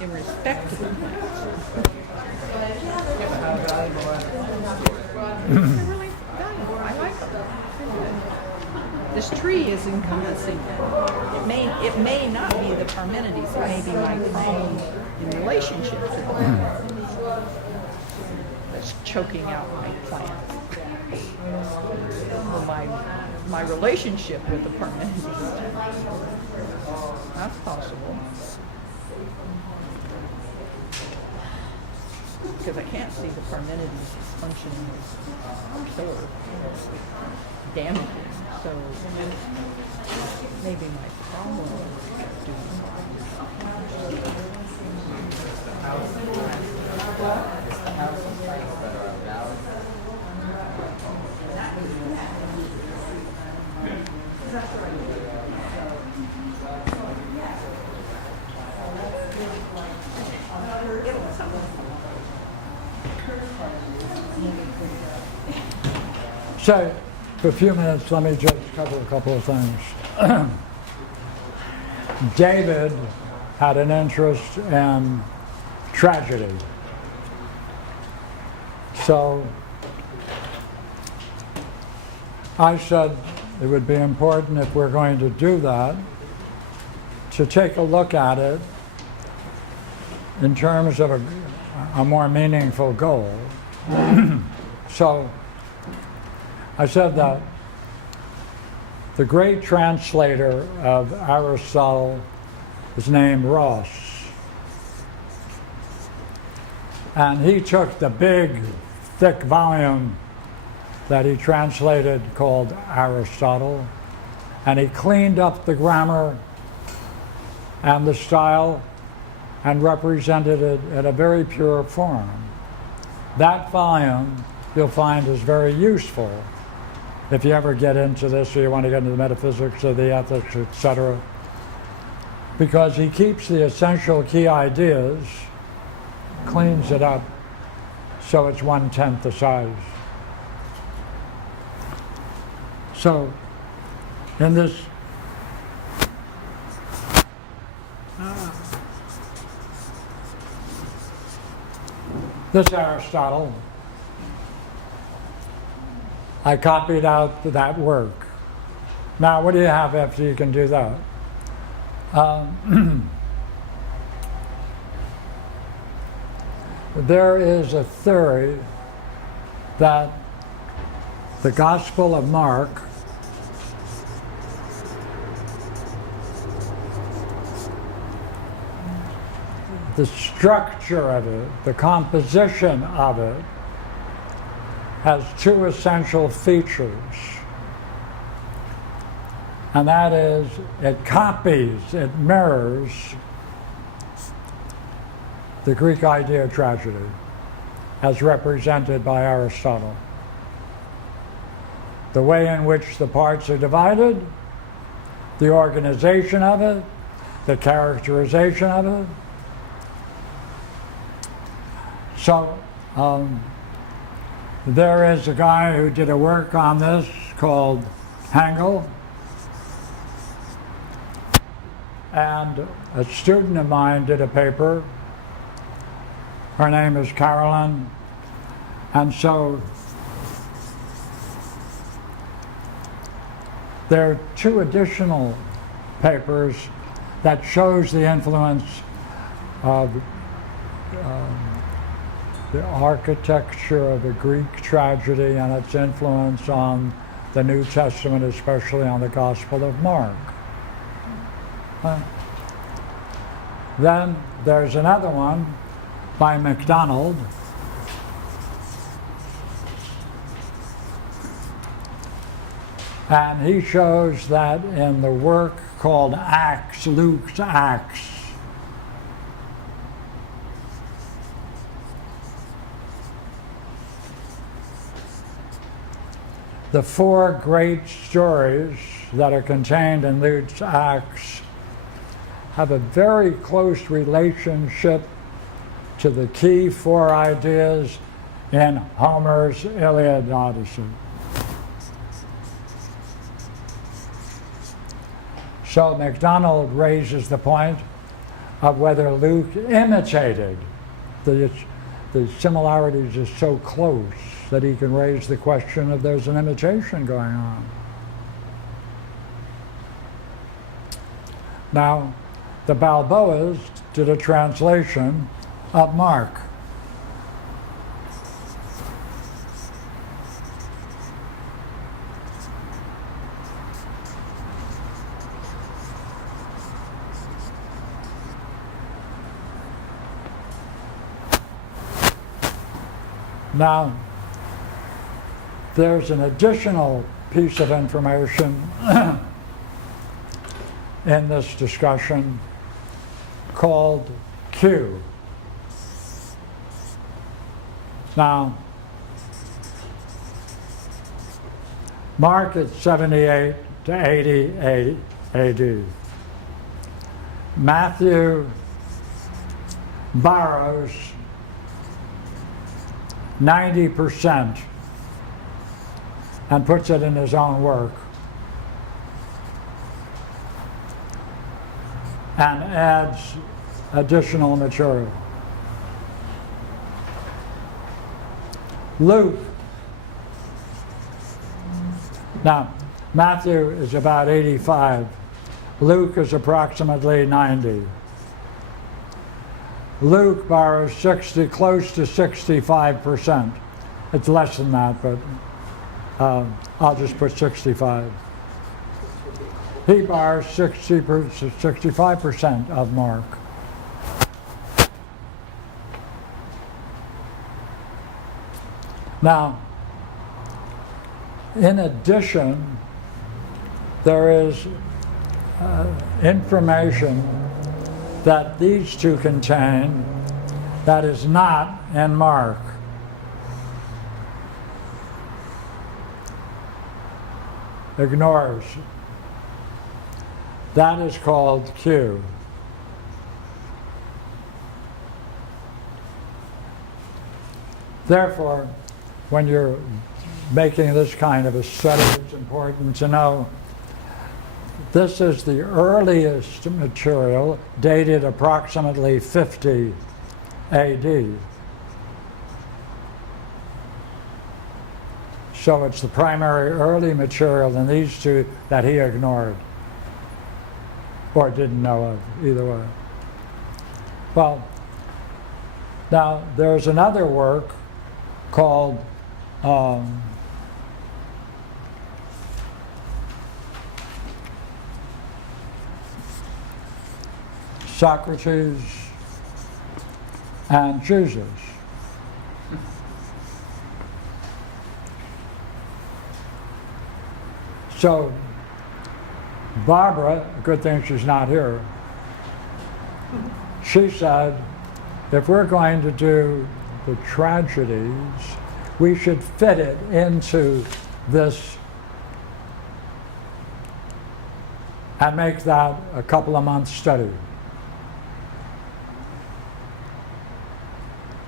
in respect to the plants. They're really valuable. I like them. This tree is encompassing. It may not be the Parmenides. It may be my problem in relationship to them that's choking out my plants. Or my relationship with the Parmenides. That's possible. Because I can't see the Parmenides functioning as killer, damaging. So maybe my problem is doing So, for a few minutes, let me just cover a couple of things. David had an interest in tragedy. So, I said it would be important, if we're going to do that, to take a look at it in terms of a more meaningful goal. So, I said that the great translator of Aristotle is named Ross. And he took the big, thick volume that he translated called Aristotle, and he cleaned up the grammar and the style and represented it in a very pure form. That volume, you'll find, is very useful if you ever get into this, or you want to get into the metaphysics or the ethics, etc. Because he keeps the essential key ideas, cleans it up, so it's 1/10 the size. So, in this Aristotle, I copied out that work. Now, what do you have after you can do that? There is a theory that the Gospel of Mark the structure of it, the composition of it, has two essential features. And that is, it copies, it mirrors the Greek idea of tragedy as represented by Aristotle. The way in which the parts are divided, the organization of it, the characterization of it. So, there is a guy who did a work on this called Hangel, and a student of mine did a paper. Her name is Carolyn, and so there are two additional papers that shows the influence of the architecture of the Greek tragedy and its influence on the New Testament, especially on the Gospel of Mark. Then there's another one by MacDonald, and he shows that in the work called Acts, Luke's Acts, the four great stories that are contained in Luke's Acts have a very close relationship to the key four ideas in Homer's Iliad and Odyssey. So MacDonald raises the point of whether Luke imitated. The similarities are so close that he can raise the question if there's an imitation going on. Now, the Balboas did a translation of Mark. Now, there's an additional piece of information in this discussion called Q. Now, Mark is 78 to 80 AD. Matthew borrows 90% and puts it in his own work and adds additional material. Luke, now Matthew is about 85, Luke is approximately 90. Luke borrows close to 65%. It's less than that, but I'll just put 65. He borrows 65% of Mark. Now, in addition, there is information that these two contain that is not in Mark. Ignores. That is called Q. Therefore, when you're making this kind of a study, it's important to know this is the earliest material, dated approximately 50 AD. So it's the primary early material in these two that he ignored, or didn't know of, either way. Well, now there's another work called Socrates and Jesus. So Barbara, good thing she's not here, she said, if we're going to do the tragedies, we should fit it into this and make that a couple of months study.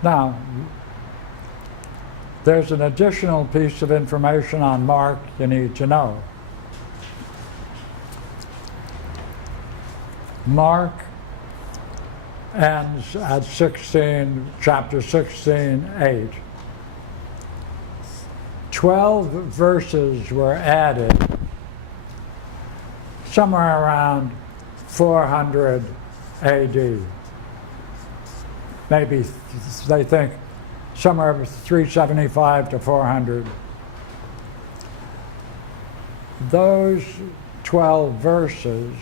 Now, there's an additional piece of information on Mark you need to know. Mark ends at chapter 16:8. 12 verses were added somewhere around 400 AD. Maybe they think somewhere 375 to 400. Those 12 verses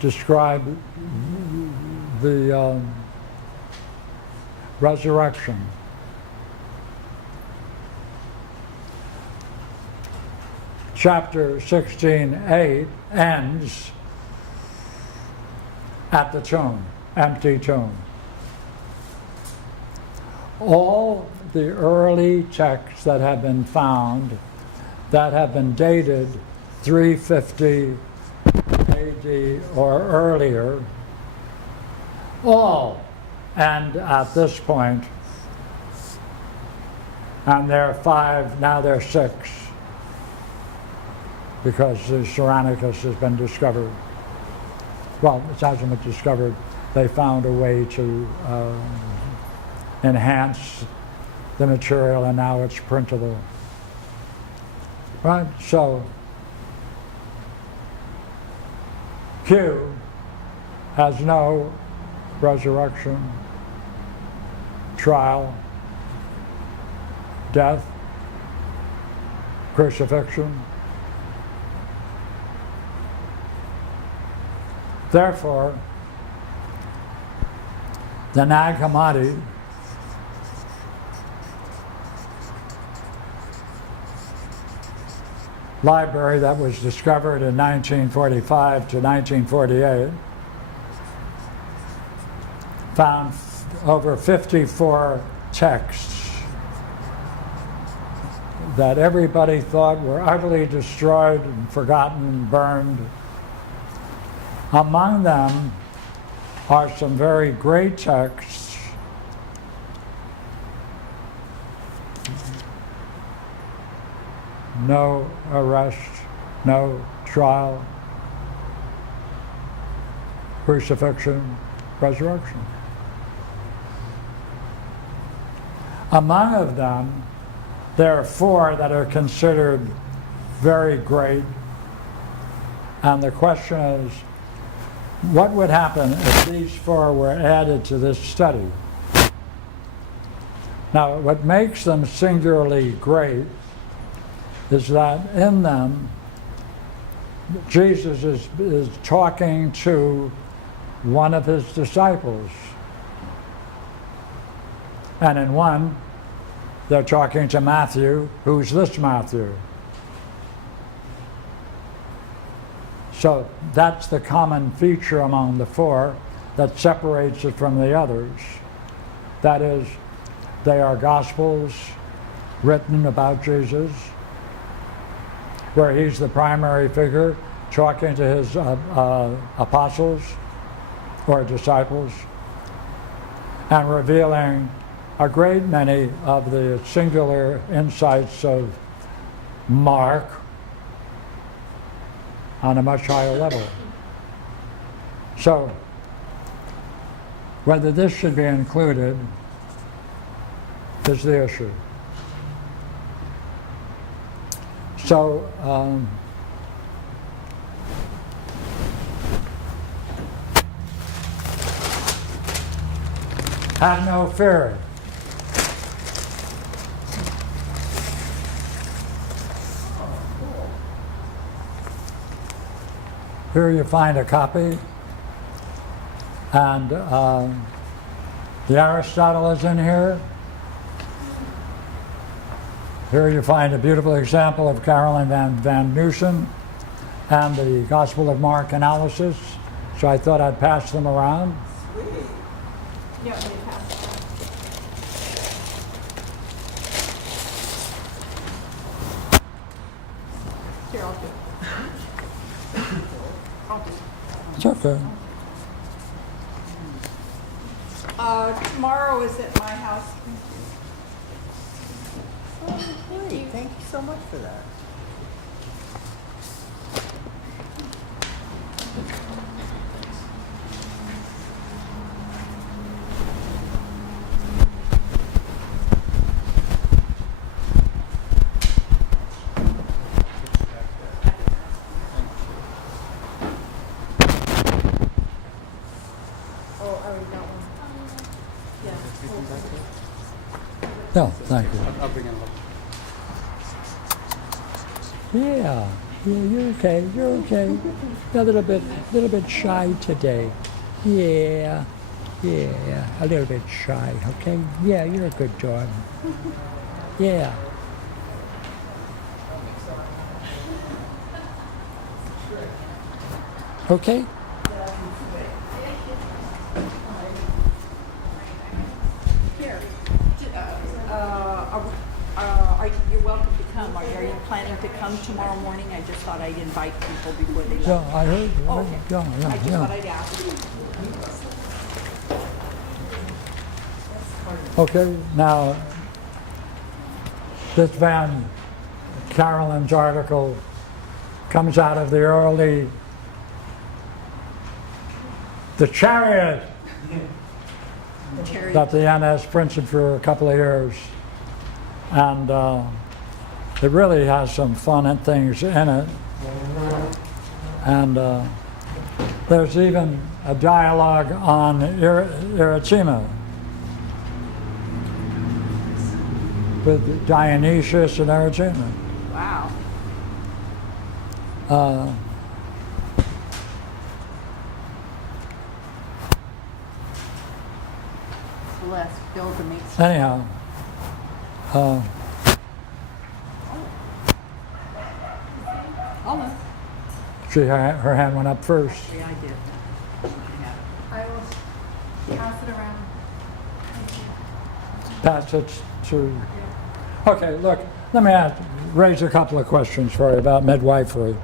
describe the resurrection. Chapter 16:8 ends at the tomb, empty tomb. All the early texts that have been found that have been dated 350 AD or earlier, all end at this point, and there are 5, now there are 6, because the Saronicus has been discovered. well, it hasn't been discovered, they found a way to enhance the material, and now it's printable. Right? So Q has no resurrection, trial, death, crucifixion. Therefore, the Nag Hammadi library that was discovered in 1945 to 1948 found over 54 texts that everybody thought were utterly destroyed and forgotten, burned. Among them are some very great texts no arrest, no trial, crucifixion, resurrection. Among of them, there are 4 that are considered very great, and the question is, what would happen if these 4 were added to this study? Now, what makes them singularly great is that in them, Jesus is talking to one of his disciples. And in one, they're talking to Matthew, who's this Matthew. So that's the common feature among the 4 that separates it from the others. That is, they are Gospels written about Jesus, where he's the primary figure talking to his apostles or disciples and revealing a great many of the singular insights of Mark on a much higher level. So, whether this should be included is the issue. So, have no fear. Here you find a copy, and the Aristotle is in here. Here you find a beautiful example of Carolyn Van Newson and the Gospel of Mark analysis. So I thought I'd pass them around. Sweet. Yeah, they pass it. Here, I'll do it. I'll do it. It's okay. Tomorrow is at my house. Oh, great. Thank you so much for that. Oh, I already got one. Yeah. No, thank you. I'll bring it up. Yeah, you're okay. You're okay. A little bit shy today. Yeah, a little bit shy. Okay. Yeah, you're a good dog. Yeah. Okay. Here. You're welcome to come. Are you planning to come tomorrow morning? I just thought I'd invite people before they left. Yeah, I heard. Oh, okay. Yeah, I just thought I'd ask. Okay, now, this Carolyn's article comes out of the early the chariot Cherry. that the NS printed for a couple of years. And it really has some fun things in it. And there's even a dialogue on Iracema with Dionysius and Iracema. Wow. Celeste, Bill to make some. Anyhow, Oh, her hand went up first. yeah, I did. I will pass it around. Pass it to. Okay, look, let me raise a couple of questions for you about midwifery.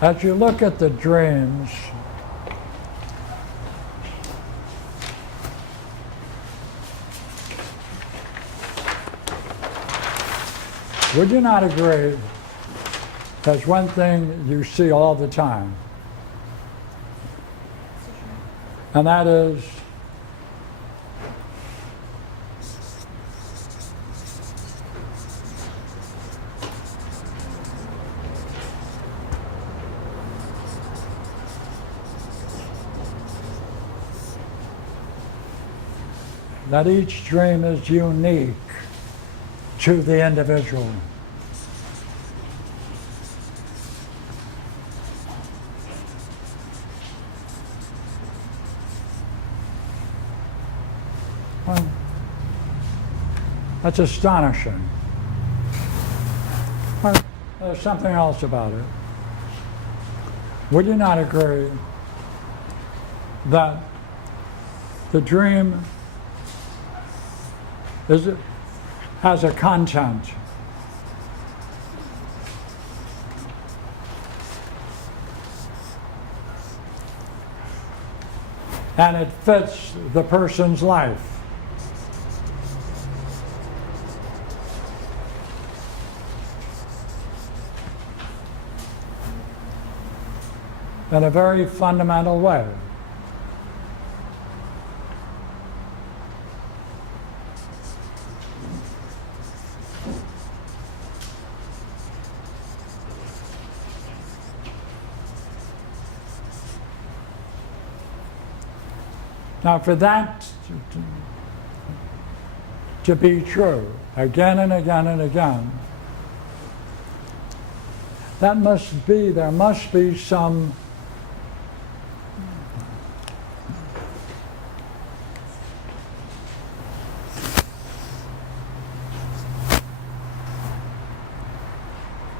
As you look at the dreams, would you not agree there's one thing you see all the time, and that is that each dream is unique to the individual. Well, that's astonishing. Well, there's something else about it. Would you not agree that the dream has a content? And it fits the person's life. In a very fundamental way. Now, for that to be true again and again and again, there must be some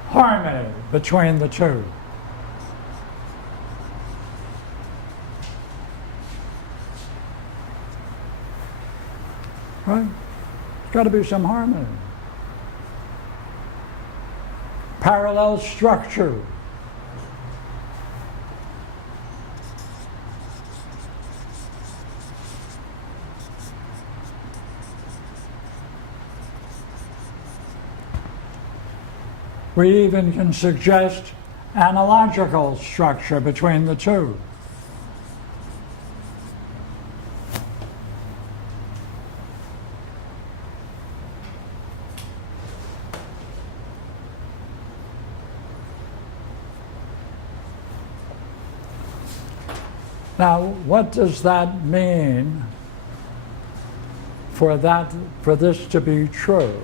harmony between the two. Right? There's got to be some harmony. Parallel structure. We even can suggest analogical structure between the two. Now, what does that mean for this to be true?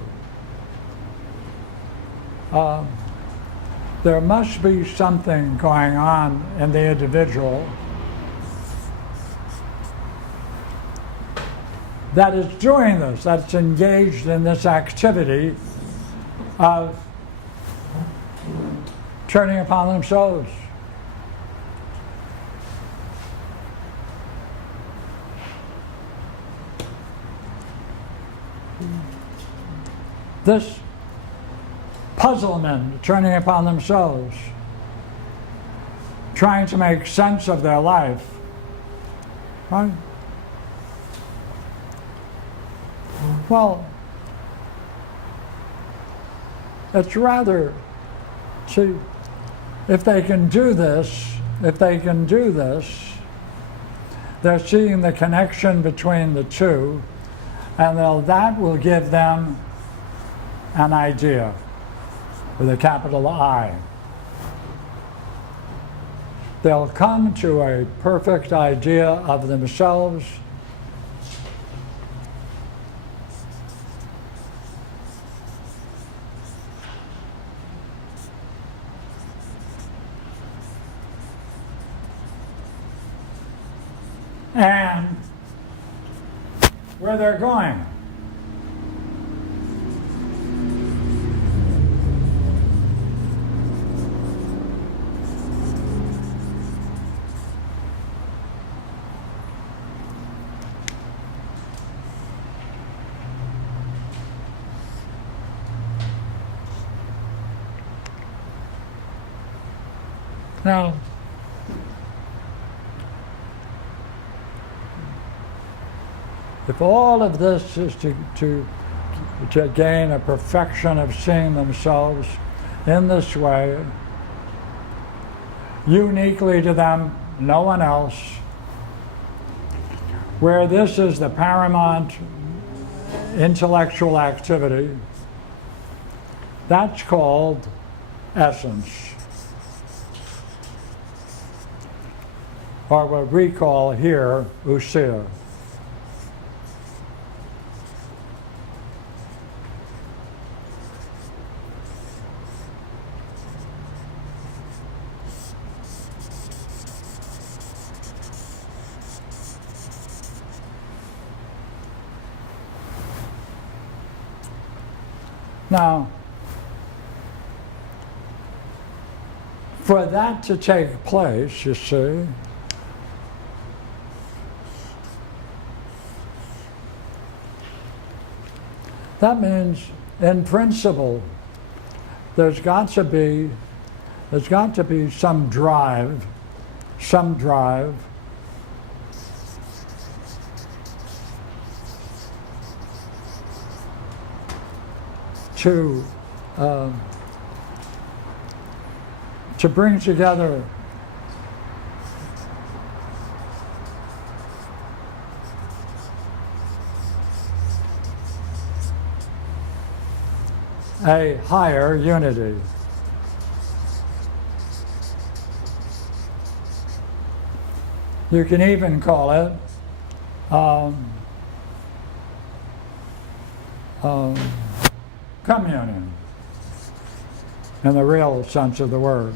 There must be something going on in the individual that is doing this, that's engaged in this activity of turning upon themselves. This puzzlement, turning upon themselves, trying to make sense of their life, right? Well, it's rather, see, if they can do this, they're seeing the connection between the two, and that will give them an idea with a capital I. They'll come to a perfect idea of themselves and where they're going. Now, if all of this is to gain a perfection of seeing themselves in this way, uniquely to them, no one else, where this is the paramount intellectual activity, that's called essence, or what we call here ousia. Now, for that to take place, you see, that means, in principle, there's got to be some drive to bring together a higher unity. You can even call it communion in the real sense of the word.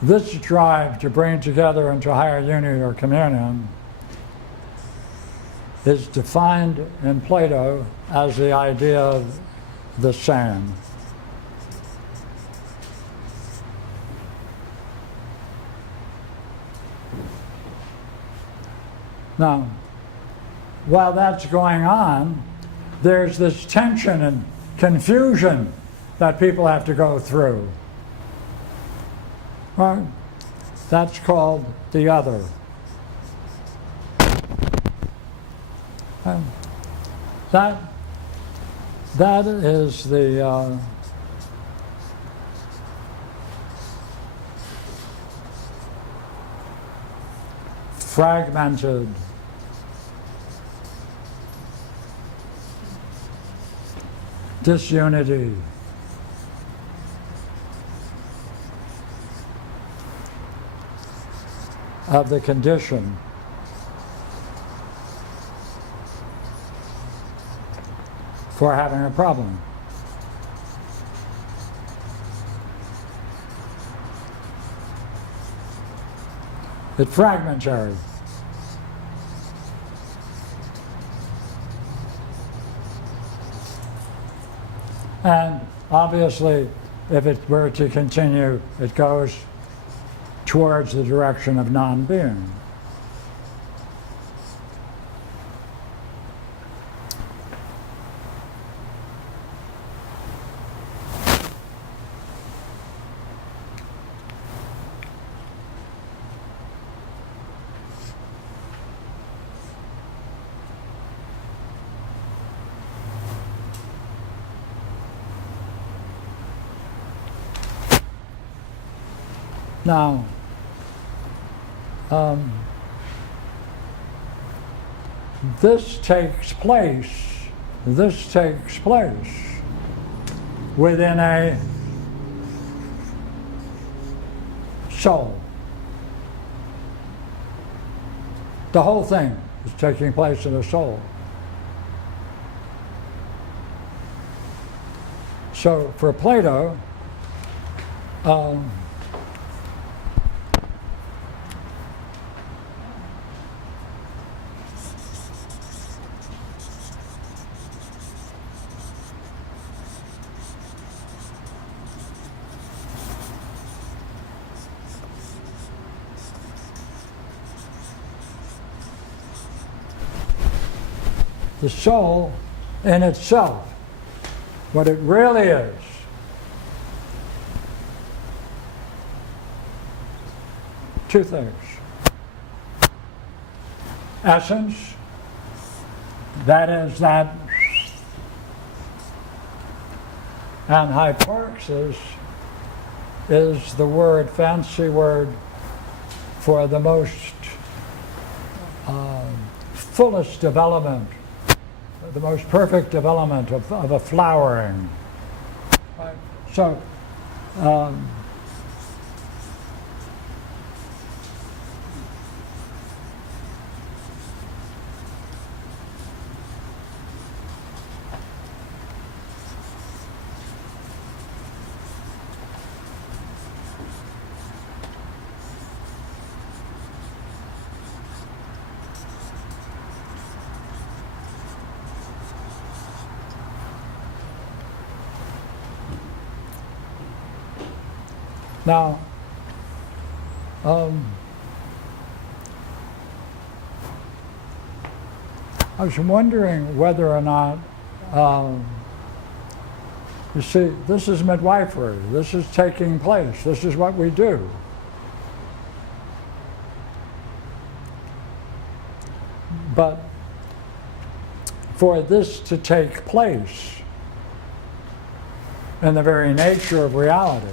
This drive to bring together into higher unity or communion is defined in Plato as the idea of the same. Now, while that's going on, there's this tension and confusion that people have to go through. Right? That's called the other. And that is the fragmented, disunity, of the condition for having a problem. It's fragmentary. And obviously, if it were to continue, it goes towards the direction of non-being. Now, this takes place within a soul. The whole thing is taking place in a soul. So for Plato, the soul in itself, what it really is, two things. Essence, that is that, and hyparxis is the word, fancy word, for the most fullest development, the most perfect development of a flowering. Right? So, now, I was wondering whether or not, you see, this is midwifery. This is taking place. This is what we do. But for this to take place in the very nature of reality,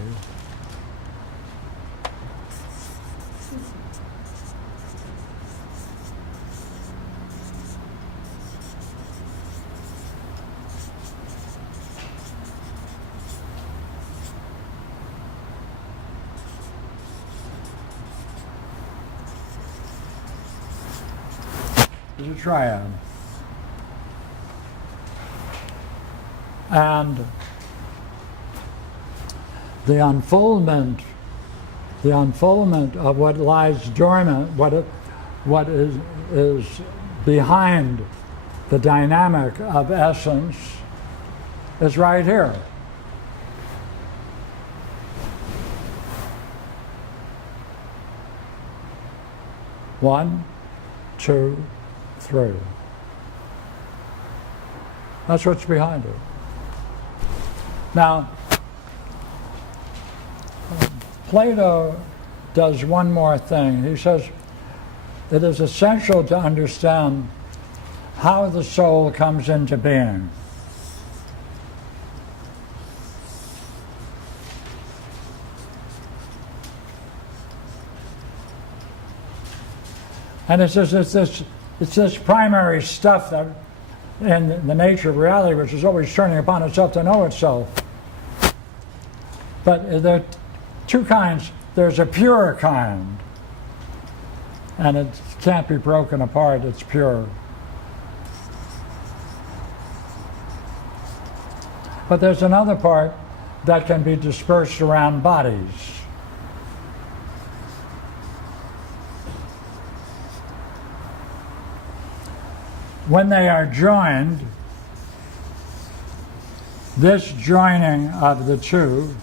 is a triad. And the unfoldment of what lies dormant, what is behind the dynamic of essence is right here. One, two, three. That's what's behind it. Now, Plato does one more thing. He says it is essential to understand how the soul comes into being. And it's this primary stuff that in the nature of reality, which is always turning upon itself to know itself. But there are two kinds. There's a pure kind, and it can't be broken apart. It's pure. But there's another part that can be dispersed around bodies. When they are joined, this joining of the two,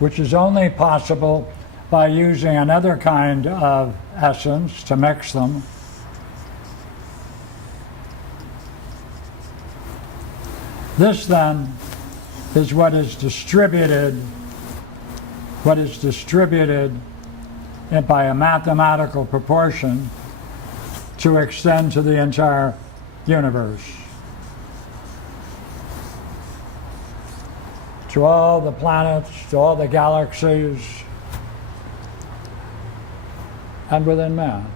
which is only possible by using another kind of essence to mix them, this then is what is distributed by a mathematical proportion to extend to the entire universe, to all the planets, to all the galaxies, and within man.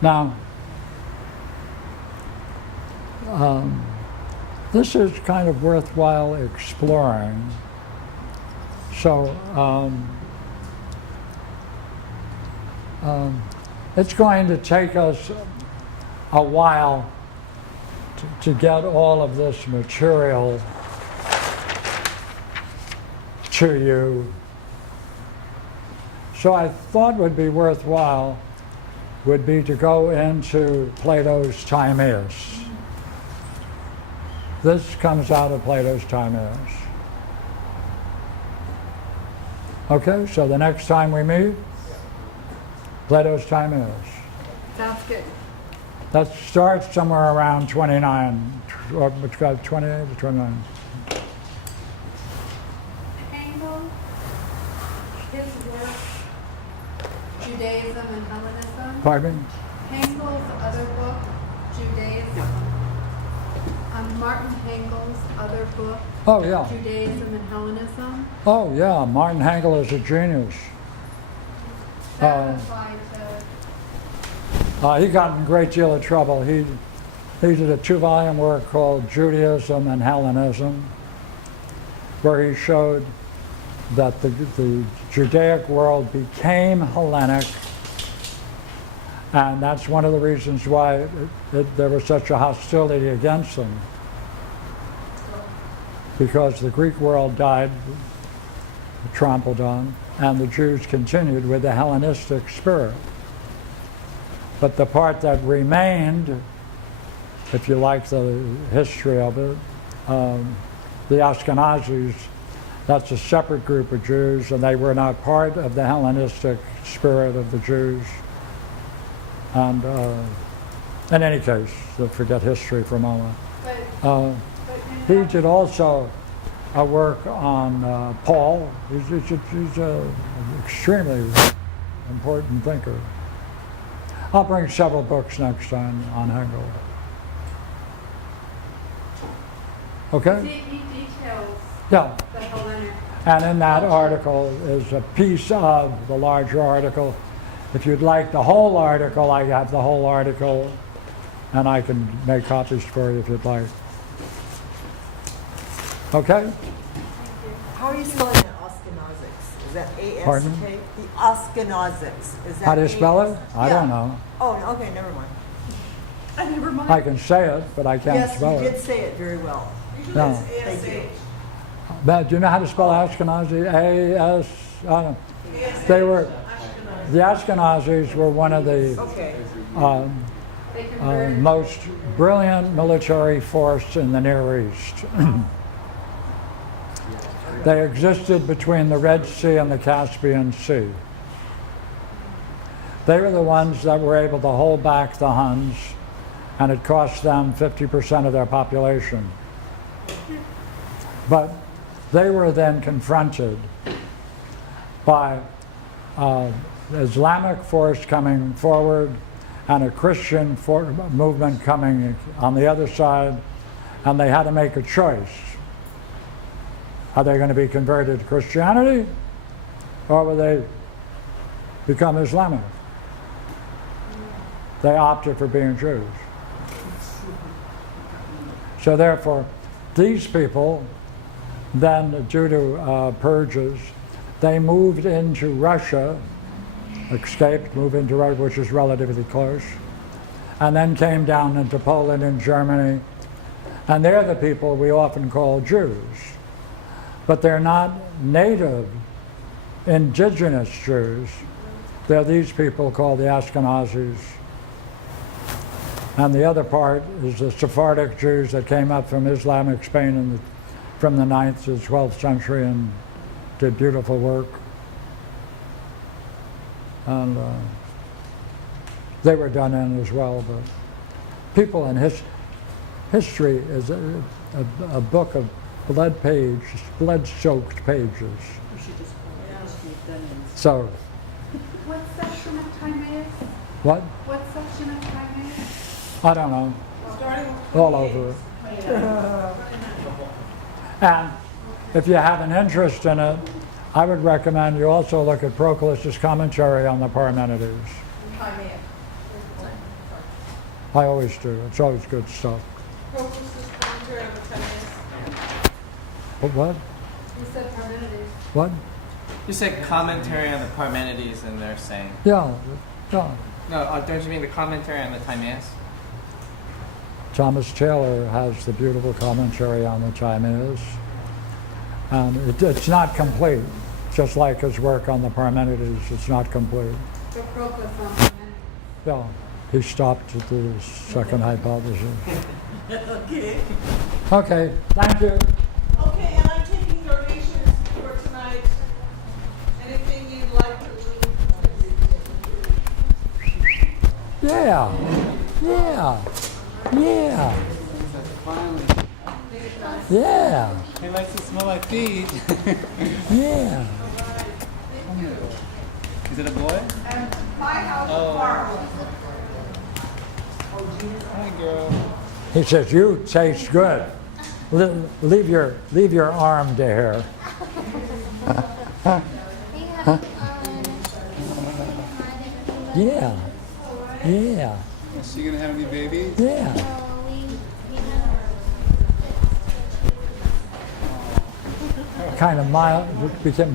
Now, this is kind of worthwhile exploring. So it's going to take us a while to get all of this material to you. So I thought would be worthwhile would be to go into Plato's Timaeus. This comes out of Plato's Timaeus. Okay, so the next time we meet, Plato's Timaeus. Sounds good. That starts somewhere around 29, or which got 28 to 29. Hegel, his work, Judaism and Hellenism. Pardon me? Hegel's other book, Judaism. Martin Hegel's other book, Oh, yeah. Judaism and Hellenism. Oh, yeah. Martin Hegel is a genius. That applied to He got in a great deal of trouble. He did a 2-volume work called Judaism and Hellenism, where he showed that the Judaic world became Hellenic, and that's one of the reasons why there was such a hostility against them, because the Greek world died, trampled on, and the Jews continued with the Hellenistic spirit. But the part that remained, if you like the history of it, the Ashkenazis, that's a separate group of Jews, and they were not part of the Hellenistic spirit of the Jews. And in any case, forget history for a moment. He did also a work on Paul. He's an extremely important thinker. I'll bring several books next time on Hegel. Okay? he details Yeah. the Hellenic. And in that article is a piece of the larger article. If you'd like the whole article, I have the whole article, and I can make copies for you if you'd like. Okay? How are you spelling the Ashkenazics? Is that A-S-K? Pardon? The Ashkenazics. Is that How do you spell it? A-S? I Yeah. don't know. Oh, okay, never mind. Never mind. I can say it, but I can't Yes, spell you did it. say it very well. No. Thank you. But do you know how to spell Ashkenazi? A-S, I don't know. They were, the Ashkenazis were one of the Okay. They converted. most brilliant military force in the Near East. They existed between the Red Sea and the Caspian Sea. They were the ones that were able to hold back the Huns, and it cost them 50% of their population. But they were then confronted by Islamic force coming forward and a Christian movement coming on the other side, and they had to make a choice. Are they going to be converted to Christianity, or will they become Islamic? They opted for being Jews. So therefore, these people, then due to purges, they moved into Russia, escaped, moved into Russia, which is relatively close, and then came down into Poland and Germany. And they're the people we often call Jews. But they're not native, indigenous Jews. They're these people called the Ashkenazis. And the other part is the Sephardic Jews that came up from Islamic Spain from the 9th to the 12th century and did beautiful work. And they were done in as well. But people in history is a book of blood-soaked pages. So, What section of Timaeus? what? What section of Timaeus? I don't know. All over it. And if you have an interest in it, I would recommend you also look at Proclus's commentary on the Parmenides. I always do. It's always good stuff. Proclus's commentary on the Timaeus. What? You said Parmenides. What? You said commentary on the Parmenides, and they're saying. Yeah. Yeah. No, don't you mean the commentary on the Timaeus? Thomas Taylor has the beautiful commentary on the Timaeus. And it's not complete. Just like his work on the Parmenides, it's not complete. So Proclus on Parmenides. Yeah. He stopped at the second hypothesis. Okay. Okay, thank you. Okay, and I'm taking donations for tonight. Anything you'd like to leave? Yeah. Yeah. Yeah. Finally. Yeah. He likes to smell like feet. Yeah. Is it a boy? My house Oh. farm. Hi, girl. He says, you taste good. Leave your arm to here. Yeah. Yeah. Is she gonna have any babies? Yeah. Kind of mild, became